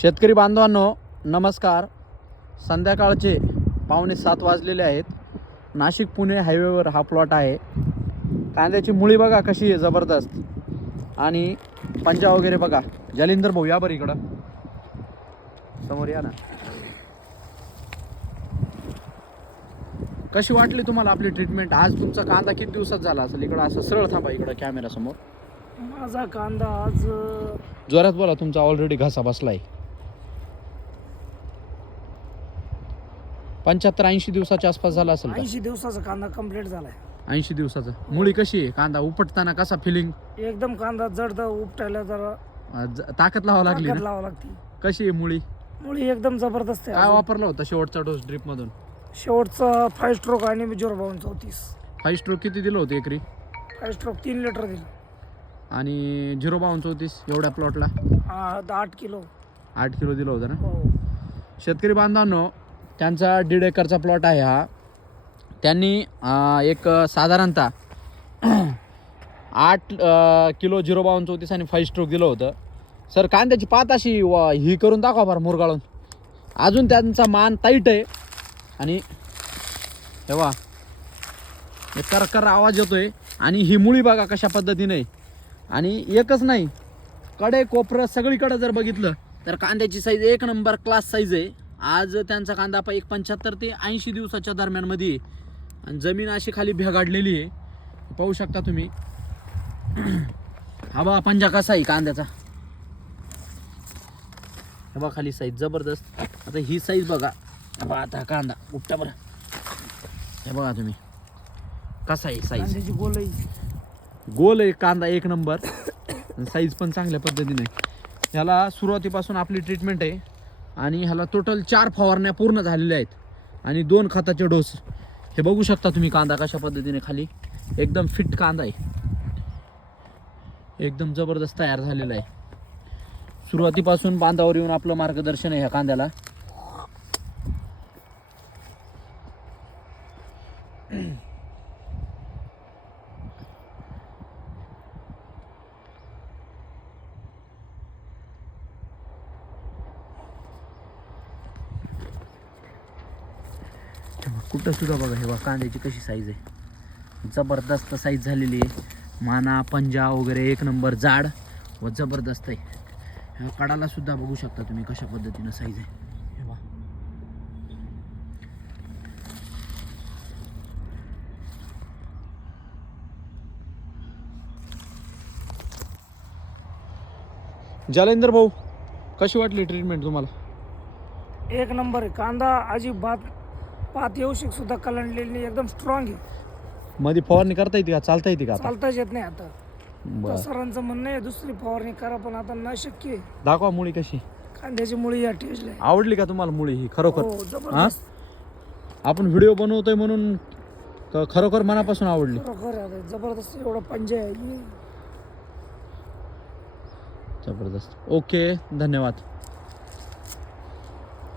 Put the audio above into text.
शेतकरी बांधवांनो नमस्कार. संध्याकाळचे पावणे सात वाजलेले आहेत. नाशिक पुणे हायवेवर हा प्लॉट आहे. कांद्याची मुळी बघा कशी आहे जबरदस्त. आणि पंजा वगैरे बघा. जलिंदर भाऊ या बरं इकडं. समोर या ना. कशी वाटली तुम्हाला आपली ट्रीटमेंट आज तुमचा कांदा किती दिवसात झाला असेल? इकडं असं सरळ थांबा इकडं कॅमेरा समोर. माझा कांदा आज जोरात बोला तुमचा ऑलरेडी घासा बसलाय. पंच्याहत्तर ऐंशी दिवसाच्या आसपास झाला असेल का? ऐंशी दिवसाचा कांदा कंप्लीट झालाय. ऐंशी दिवसाचा. मुळी कशी आहे? कांदा उपटताना कसा फिलिंग एकदम कांदा जड उपटायला जरा ताकद लावा लागली ताकद ना? लावा लागते. कशी आहे मुळी? मुळी एकदम जबरदस्त आहे काय अजून. वापरला होता शेवटचा डोस ड्रिप मधून? शेवटचा फाय स्ट्रोक आणि झिरो बावन चौतीस फाईव्ह स्ट्रोक किती दिलं होतं एकरी? फाय स्ट्रोक तीन लिटर दिलं. आणि झिरो बावन चौतीस एवढ्या प्लॉटला आठ किलो. आठ किलो दिलं होतं ना? हो. शेतकरी बांधवांनो त्यांचा दीड एकरचा प्लॉट आहे हा. त्यांनी एक साधारणतः आठ किलो झिरो बावन चौतीस आणि फाईव्ह स्ट्रोक दिलं होतं. सर कांद्याची पात अशी व- ही करून दाखवा फार मुरगाळून. अजून त्यांचा मान टाईट आहे. आणि तेव्हा करकर आवाज येतोय आणि ही मुळी बघा कशा पद्धतीने. आणि एकच नाही कडे कोपरं सगळीकडं जर बघितलं तर कांद्याची साईज एक नंबर क्लास साईज आहे. आज त्यांचा कांदा आपण एक पंच्याहत्तर ते ऐंशी दिवसाच्या दरम्यानमध्ये आहे. आणि जमीन अशी खाली भेगाडलेली आहे. पाहू शकता तुम्ही. हा बा पंजा कसा आहे कांद्याचा. हे बघा खाली साईज जबरदस्त. आता ही साईज बघा. बघा आता कांदा. उपटा बरं. हे बघा तुम्ही. कसा आहे साईज कांद्याची गोलई गोल आहे कांदा एक नंबर साईज पण चांगल्या पद्धतीने. आहे. ह्याला सुरुवातीपासून आपली ट्रीटमेंट आहे. आणि ह्याला टोटल चार फवारण्या पूर्ण झालेल्या आहेत. आणि दोन खताचे डोस हे बघू शकता तुम्ही कांदा कशा पद्धतीने खाली. एकदम फिट कांदा आहे. एकदम जबरदस्त तयार झालेला आहे. सुरुवातीपासून बांधावर येऊन आपलं मार्गदर्शन आहे ह्या कांद्याला. कुठं सुद्धा बघा हे बघा कांद्याची कशी साईज आहे. जबरदस्त साईज झालेली आहे. माना पंजा वगैरे एक नंबर जाड व जबरदस्त आहे. ह्या कडाला सुद्धा बघू शकता तुम्ही कशा पद्धतीनं साईज आहे. हे जालेंदर भाऊ कशी वाटली ट्रीटमेंट तुम्हाला? एक नंबर कांदा अजिबात पात येऊ सुद्धा कलंडलेली नाही, एकदम स्ट्रॉंग आहे. मध्ये फवारणी करता येते का? चालता येते का आता? चालताच येत नाही आता. बरं. सरांचं म्हणणं आहे दुसरी फवारणी करा पण आता न शक्य आहे. दाखवा मुळी कशी. कांद्याची मुळी या टेजला आहे. आवडली का तुम्हाला मुळी ही? खरोखर? हो जबरदस्त. आपण व्हिडिओ बनवतोय म्हणून क- खरोखर मनापासून आवडली. खरोखर आहे आता जबरदस्त एवढा पंजा आहे. जबरदस्त. ओके धन्यवाद.